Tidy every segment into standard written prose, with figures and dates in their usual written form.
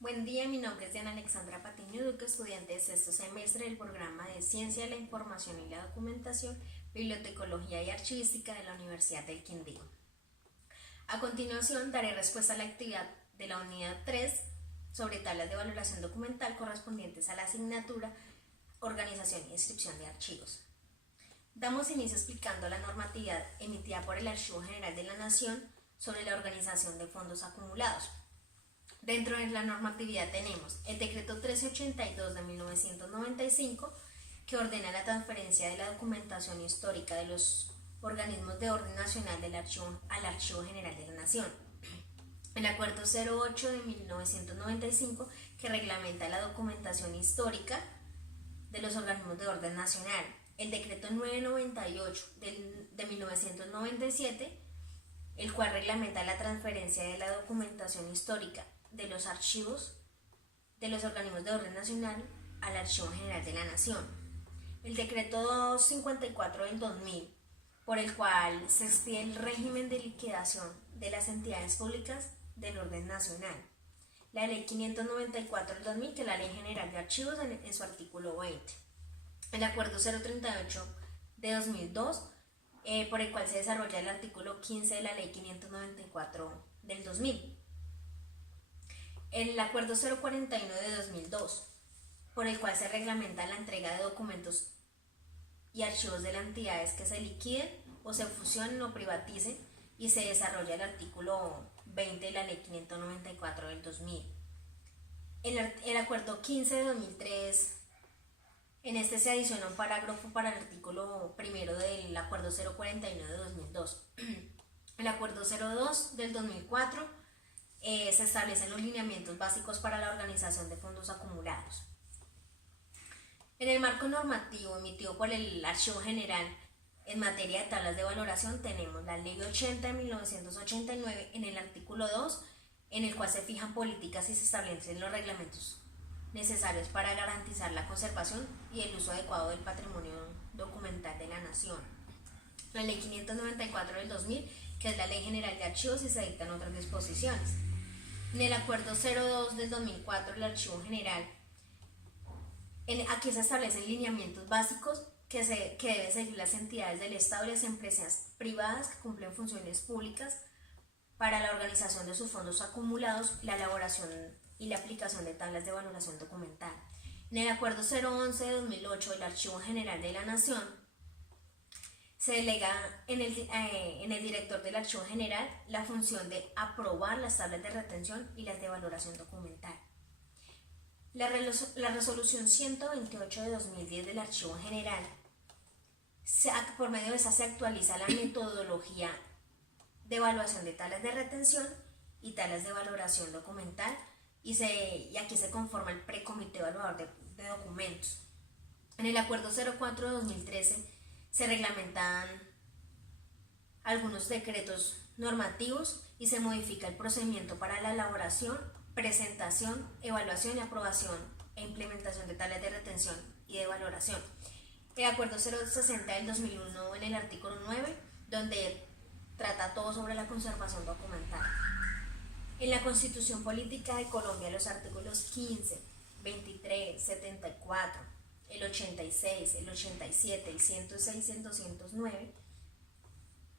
Buen día, mi nombre es Diana Alexandra Patiño Duque, estudiante de sexto semestre del programa de Ciencia de la Información y la Documentación, Bibliotecología y Archivística de la Universidad del Quindío. A continuación, daré respuesta a la actividad de la unidad 3 sobre tablas de valoración documental correspondientes a la asignatura Organización y Descripción de Archivos. Damos inicio explicando la normatividad emitida por el Archivo General de la Nación sobre la organización de fondos acumulados. Dentro de la normatividad tenemos el decreto 1382 de 1995 que ordena la transferencia de la documentación histórica de los organismos de orden nacional del archivo al Archivo General de la Nación. El acuerdo 08 de 1995 que reglamenta la documentación histórica de los organismos de orden nacional. El decreto 998 de 1997, el cual reglamenta la transferencia de la documentación histórica de los archivos de los organismos de orden nacional al Archivo General de la Nación. El decreto 254 del 2000, por el cual se expide el régimen de liquidación de las entidades públicas del orden nacional. La ley 594 del 2000, que es la Ley General de Archivos en su artículo 20. El acuerdo 038 de 2002, por el cual se desarrolla el artículo 15 de la Ley 594 del 2000. El acuerdo 041 de 2002, por el cual se reglamenta la entrega de documentos y archivos de las entidades que se liquiden o se fusionen o privaticen, y se desarrolla el artículo 20 de la Ley 594 del 2000. El acuerdo 15 de 2003, en este se adiciona un parágrafo para el artículo primero del acuerdo 041 de 2002. El acuerdo 02 del 2004, se establecen los lineamientos básicos para la organización de fondos acumulados. En el marco normativo emitido por el Archivo General en materia de tablas de valoración tenemos la Ley 80 de 1989 en el artículo 2, en el cual se fijan políticas y se establecen los reglamentos necesarios para garantizar la conservación y el uso adecuado del patrimonio documental de la nación. La Ley 594 del 2000, que es la Ley General de Archivos, y se dictan otras disposiciones. En el acuerdo 02 del 2004 del Archivo General, aquí se establecen lineamientos básicos que deben seguir las entidades del Estado y las empresas privadas que cumplen funciones públicas para la organización de sus fondos acumulados, la elaboración y la aplicación de tablas de valoración documental. En el acuerdo 011 de 2008 del Archivo General de la Nación, se delega en el director del Archivo General la función de aprobar las tablas de retención y las de valoración documental. La resolución 128 de 2010 del Archivo General, por medio de esa se actualiza la metodología de evaluación de tablas de retención y tablas de valoración documental, y aquí se conforma el precomité evaluador de documentos. En el acuerdo 04 de 2013 se reglamentan algunos decretos normativos y se modifica el procedimiento para la elaboración, presentación, evaluación y aprobación e implementación de tablas de retención y de valoración. El acuerdo 060 del 2001 en el artículo 9, donde trata todo sobre la conservación documental. En la Constitución Política de Colombia, los artículos 15, 23, 74, el 86, el 87, el 106 y el 209,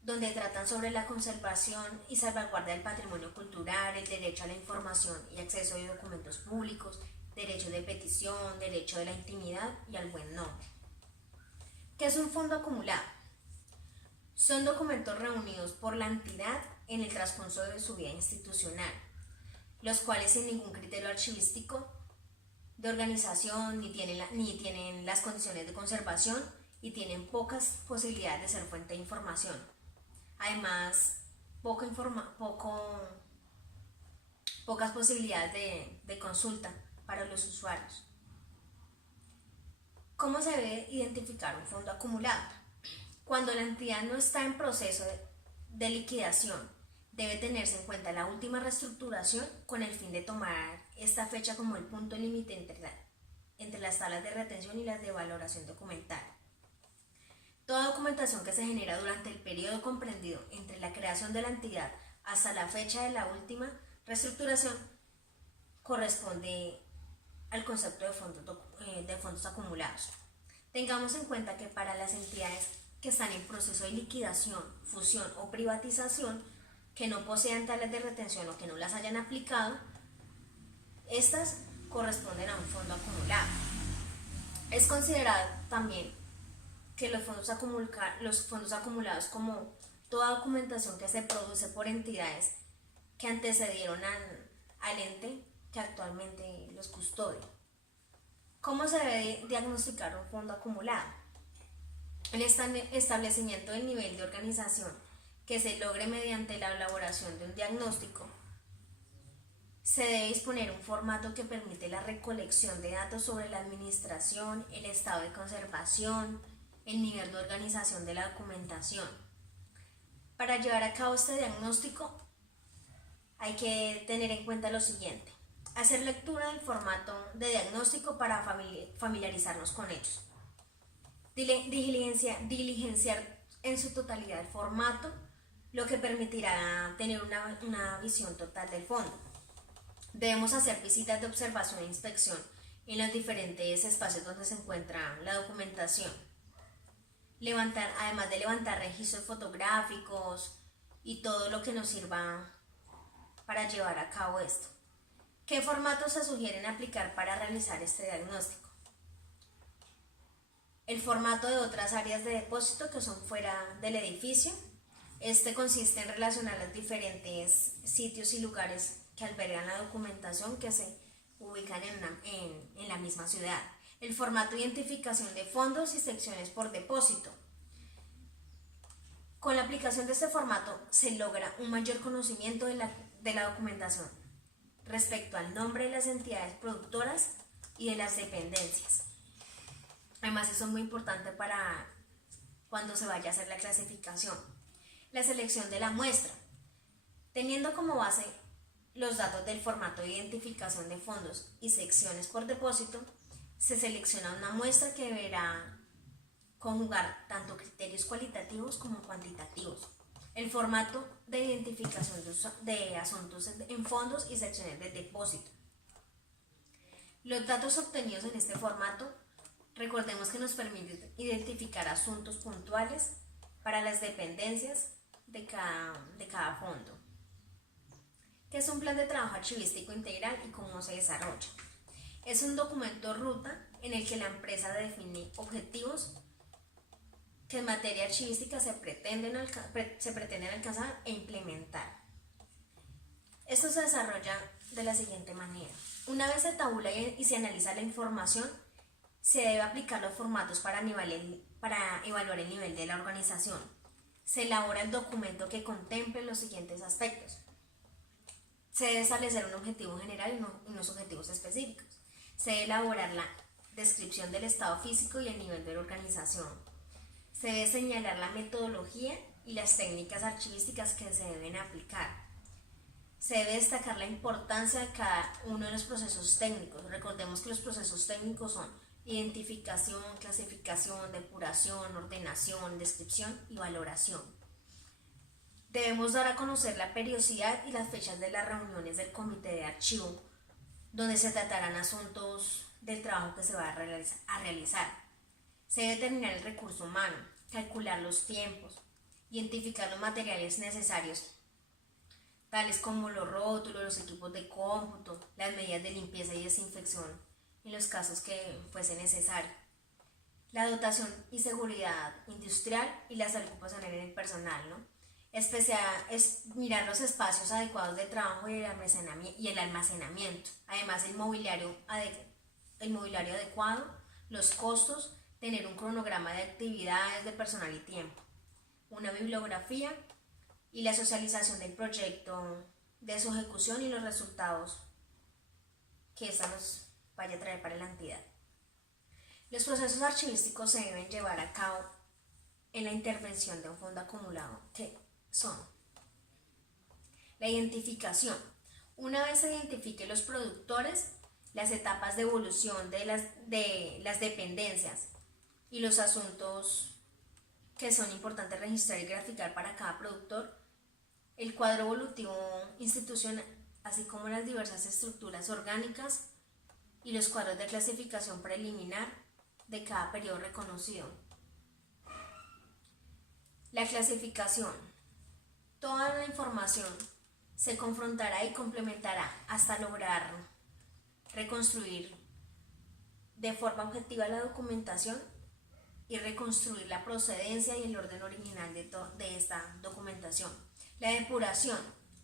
donde tratan sobre la conservación y salvaguarda del patrimonio cultural, el derecho a la información y acceso a documentos públicos, derecho de petición, derecho de la intimidad y al buen nombre. ¿Qué es un fondo acumulado? Son documentos reunidos por la entidad en el transcurso de su vida institucional, los cuales sin ningún criterio archivístico de organización ni tienen las condiciones de conservación y tienen pocas posibilidades de ser fuente de información. Además, pocas posibilidades de consulta para los usuarios. ¿Cómo se debe identificar un fondo acumulado? Cuando la entidad no está en proceso de liquidación, debe tenerse en cuenta la última reestructuración con el fin de tomar esta fecha como el punto límite entre las tablas de retención y las de valoración documental. Toda documentación que se genera durante el periodo comprendido entre la creación de la entidad hasta la fecha de la última reestructuración corresponde al concepto de fondos acumulados. Tengamos en cuenta que para las entidades que están en proceso de liquidación, fusión o privatización, que no posean tablas de retención o que no las hayan aplicado, estas corresponden a un fondo acumulado. Es considerado también que los fondos acumulados como toda documentación que se produce por entidades que antecedieron al ente que actualmente los custodia. ¿Cómo se debe diagnosticar un fondo acumulado? El establecimiento del nivel de organización que se logre mediante la elaboración de un diagnóstico. Se debe disponer un formato que permite la recolección de datos sobre la administración, el estado de conservación, el nivel de organización de la documentación. Para llevar a cabo este diagnóstico hay que tener en cuenta lo siguiente: hacer lectura del formato de diagnóstico para familiarizarnos con ellos, diligenciar en su totalidad el formato, lo que permitirá tener una visión total del fondo. Debemos hacer visitas de observación e inspección en los diferentes espacios donde se encuentra la documentación. Además de levantar registros fotográficos y todo lo que nos sirva para llevar a cabo esto. ¿Qué formatos se sugieren aplicar para realizar este diagnóstico? El formato de otras áreas de depósito que son fuera del edificio. Este consiste en relacionar los diferentes sitios y lugares que albergan la documentación que se ubican en la misma ciudad. El formato de identificación de fondos y secciones por depósito. Con la aplicación de este formato se logra un mayor conocimiento de la documentación respecto al nombre de las entidades productoras y de las dependencias. Además, eso es muy importante para cuando se vaya a hacer la clasificación. La selección de la muestra. Teniendo como base los datos del formato de identificación de fondos y secciones por depósito, se selecciona una muestra que deberá conjugar tanto criterios cualitativos como cuantitativos. El formato de identificación de asuntos en fondos y secciones de depósito. Los datos obtenidos en este formato, recordemos que nos permiten identificar asuntos puntuales para las dependencias de cada fondo. ¿Qué es un plan de trabajo archivístico integral y cómo se desarrolla? Es un documento ruta en el que la empresa define objetivos que en materia archivística se pretenden alcanzar e implementar. Esto se desarrolla de la siguiente manera. Una vez se tabula y se analiza la información, se debe aplicar los formatos para evaluar el nivel de la organización. Se elabora el documento que contemple los siguientes aspectos. Se debe establecer un objetivo general y unos objetivos específicos. Se debe elaborar la descripción del estado físico y el nivel de la organización. Se debe señalar la metodología y las técnicas archivísticas que se deben aplicar. Se debe destacar la importancia de cada uno de los procesos técnicos. Recordemos que los procesos técnicos son identificación, clasificación, depuración, ordenación, descripción y valoración. Debemos dar a conocer la periodicidad y las fechas de las reuniones del comité de archivo, donde se tratarán asuntos del trabajo que se va a realizar. Se debe determinar el recurso humano, calcular los tiempos, identificar los materiales necesarios, tales como los rótulos, los equipos de cómputo, las medidas de limpieza y desinfección en los casos que fuese necesario, la dotación y seguridad industrial y la salud ocupacional en el personal, ¿no? Es mirar los espacios adecuados de trabajo y el almacenamiento, además el mobiliario adecuado, los costos, tener un cronograma de actividades de personal y tiempo, una bibliografía y la socialización del proyecto, de su ejecución y los resultados que esta nos vaya a traer para la entidad. Los procesos archivísticos se deben llevar a cabo en la intervención de un fondo acumulado, que son la identificación. Una vez se identifiquen los productores, las etapas de evolución de las dependencias y los asuntos que son importantes registrar y graficar para cada productor, el cuadro evolutivo institucional así como las diversas estructuras orgánicas y los cuadros de clasificación preliminar de cada periodo reconocido. La clasificación. Toda la información se confrontará y complementará hasta lograr reconstruir de forma objetiva la documentación y reconstruir la procedencia y el orden original de esta documentación. La depuración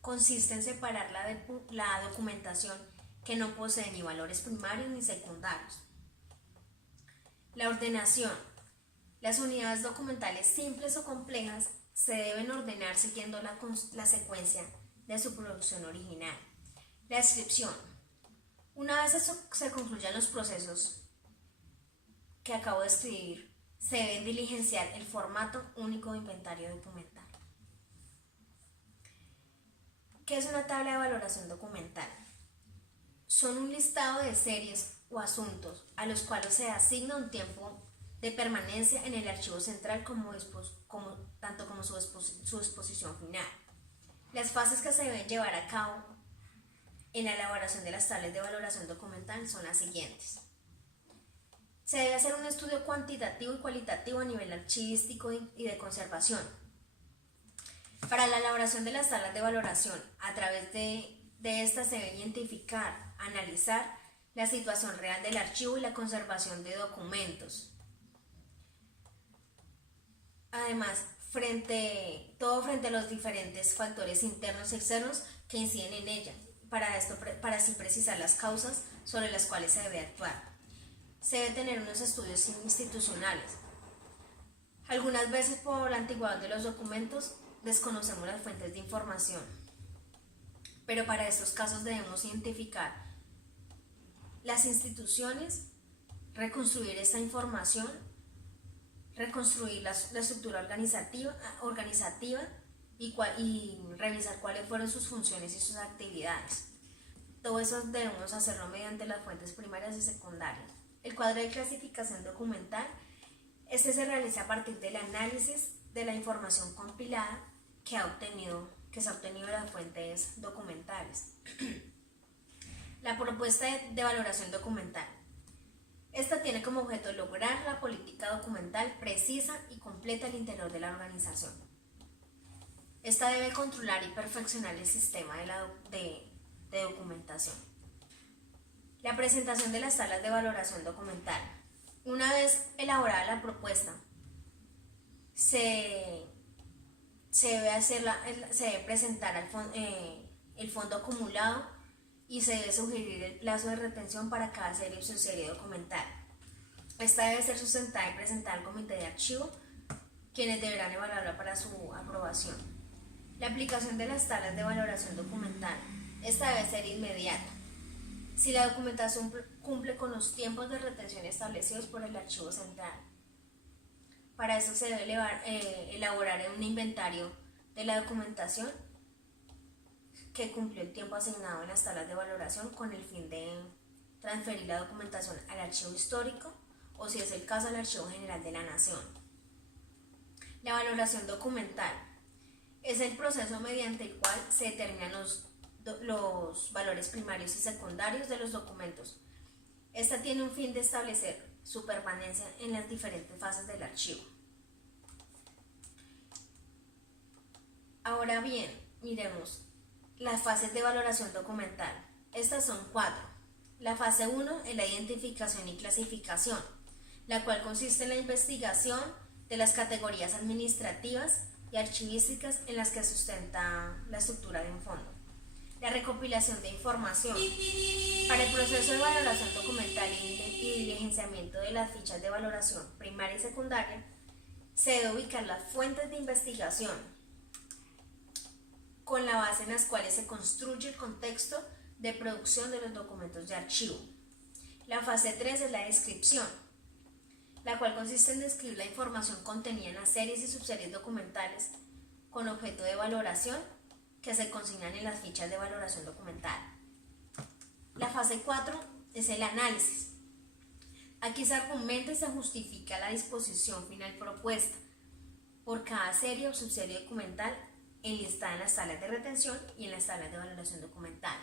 consiste en separar la documentación que no posee ni valores primarios ni secundarios. La ordenación. Las unidades documentales simples o complejas se deben ordenar siguiendo la secuencia de su producción original. La descripción. Una vez se concluyan los procesos que acabo de escribir, se debe diligenciar el formato único de inventario documental. ¿Qué es una tabla de valoración documental? Son un listado de series o asuntos a los cuales se asigna un tiempo de permanencia en el archivo central tanto como su exposición final. Las fases que se deben llevar a cabo en la elaboración de las tablas de valoración documental son las siguientes. Se debe hacer un estudio cuantitativo y cualitativo a nivel archivístico y de conservación. Para la elaboración de las tablas de valoración, a través de estas se debe identificar, analizar la situación real del archivo y la conservación de documentos. Además, frente a los diferentes factores internos y externos que inciden en ella, para así precisar las causas sobre las cuales se debe actuar. Se debe tener unos estudios institucionales. Algunas veces, por la antigüedad de los documentos, desconocemos las fuentes de información, pero para estos casos debemos identificar las instituciones, reconstruir esta información, reconstruir la estructura organizativa y revisar cuáles fueron sus funciones y sus actividades. Todo eso debemos hacerlo mediante las fuentes primarias y secundarias. El cuadro de clasificación documental, se realiza a partir del análisis de la información compilada que se ha obtenido de las fuentes documentales. La propuesta de valoración documental. Esta tiene como objeto lograr la política documental precisa y completa al interior de la organización. Esta debe controlar y perfeccionar el sistema de documentación. La presentación de las tablas de valoración documental. Una vez elaborada la propuesta, se debe presentar el fondo acumulado y se debe sugerir el plazo de retención para cada serie o subserie documental. Esta debe ser sustentada y presentada al comité de archivo, quienes deberán evaluarla para su aprobación. La aplicación de las tablas de valoración documental. Esta debe ser inmediata. Si la documentación cumple con los tiempos de retención establecidos por el archivo central. Para eso se debe elaborar un inventario de la documentación que cumplió el tiempo asignado en las tablas de valoración con el fin de transferir la documentación al archivo histórico o, si es el caso, al Archivo General de la Nación. La valoración documental es el proceso mediante el cual se determinan los valores primarios y secundarios de los documentos. Esta tiene un fin de establecer su permanencia en las diferentes fases del archivo. Ahora bien, miremos las fases de valoración documental. Estas son 4. La fase 1 es la identificación y clasificación, la cual consiste en la investigación de las categorías administrativas y archivísticas en las que sustenta la estructura de un fondo. La recopilación de información. Para el proceso de valoración documental y diligenciamiento de las fichas de valoración primaria y secundaria, se debe ubicar las fuentes de investigación con la base en las cuales se construye el contexto de producción de los documentos de archivo. La fase 3 es la descripción, la cual consiste en describir la información contenida en las series y subseries documentales con objeto de valoración que se consignan en las fichas de valoración documental. La fase 4 es el análisis. Aquí se argumenta y se justifica la disposición final propuesta por cada serie o subserie documental enlistada en las tablas de retención y en las tablas de valoración documental.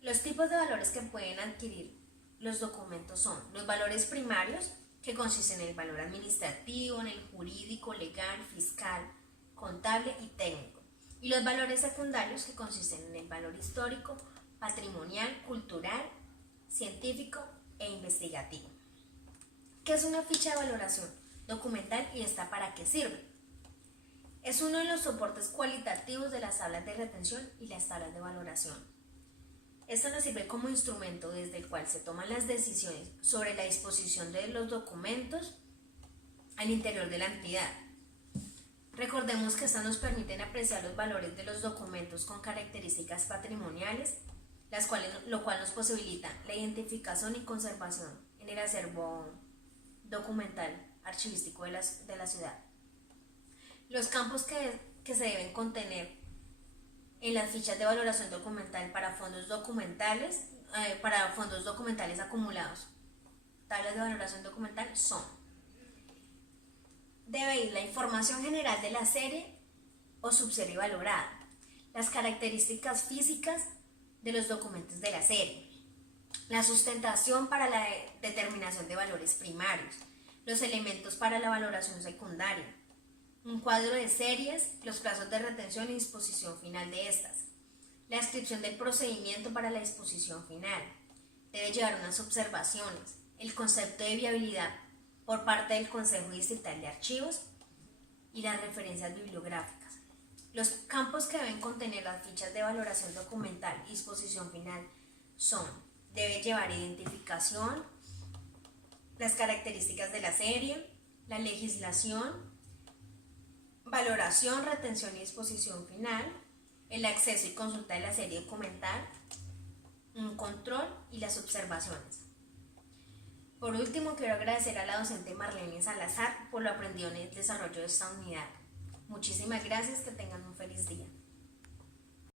Los tipos de valores que pueden adquirir los documentos son los valores primarios, que consisten en el valor administrativo, en el jurídico, legal, fiscal, contable y técnico, y los valores secundarios, que consisten en el valor histórico, patrimonial, cultural, científico e investigativo. ¿Qué es una ficha de valoración documental y esta para qué sirve? Es uno de los soportes cualitativos de las tablas de retención y las tablas de valoración. Esta nos sirve como instrumento desde el cual se toman las decisiones sobre la disposición de los documentos al interior de la entidad. Recordemos que estas nos permiten apreciar los valores de los documentos con características patrimoniales, lo cual nos posibilita la identificación y conservación en el acervo documental archivístico de la ciudad. Los campos que se deben contener en las fichas de valoración documental para fondos documentales acumulados, tablas de valoración documental son: debe ir la información general de la serie o subserie valorada, las características físicas de los documentos de la serie, la sustentación para la determinación de valores primarios, los elementos para la valoración secundaria, un cuadro de series, los plazos de retención y disposición final de estas, la descripción del procedimiento para la disposición final, debe llevar unas observaciones, el concepto de viabilidad por parte del Consejo Distrital de Archivos y las referencias bibliográficas. Los campos que deben contener las fichas de valoración documental y disposición final son: debe llevar identificación, las características de la serie, la legislación, valoración, retención y disposición final, el acceso y consulta de la serie documental, un control y las observaciones. Por último, quiero agradecer a la docente Marlene Salazar por lo aprendido en el desarrollo de esta unidad. Muchísimas gracias, que tengan un feliz día.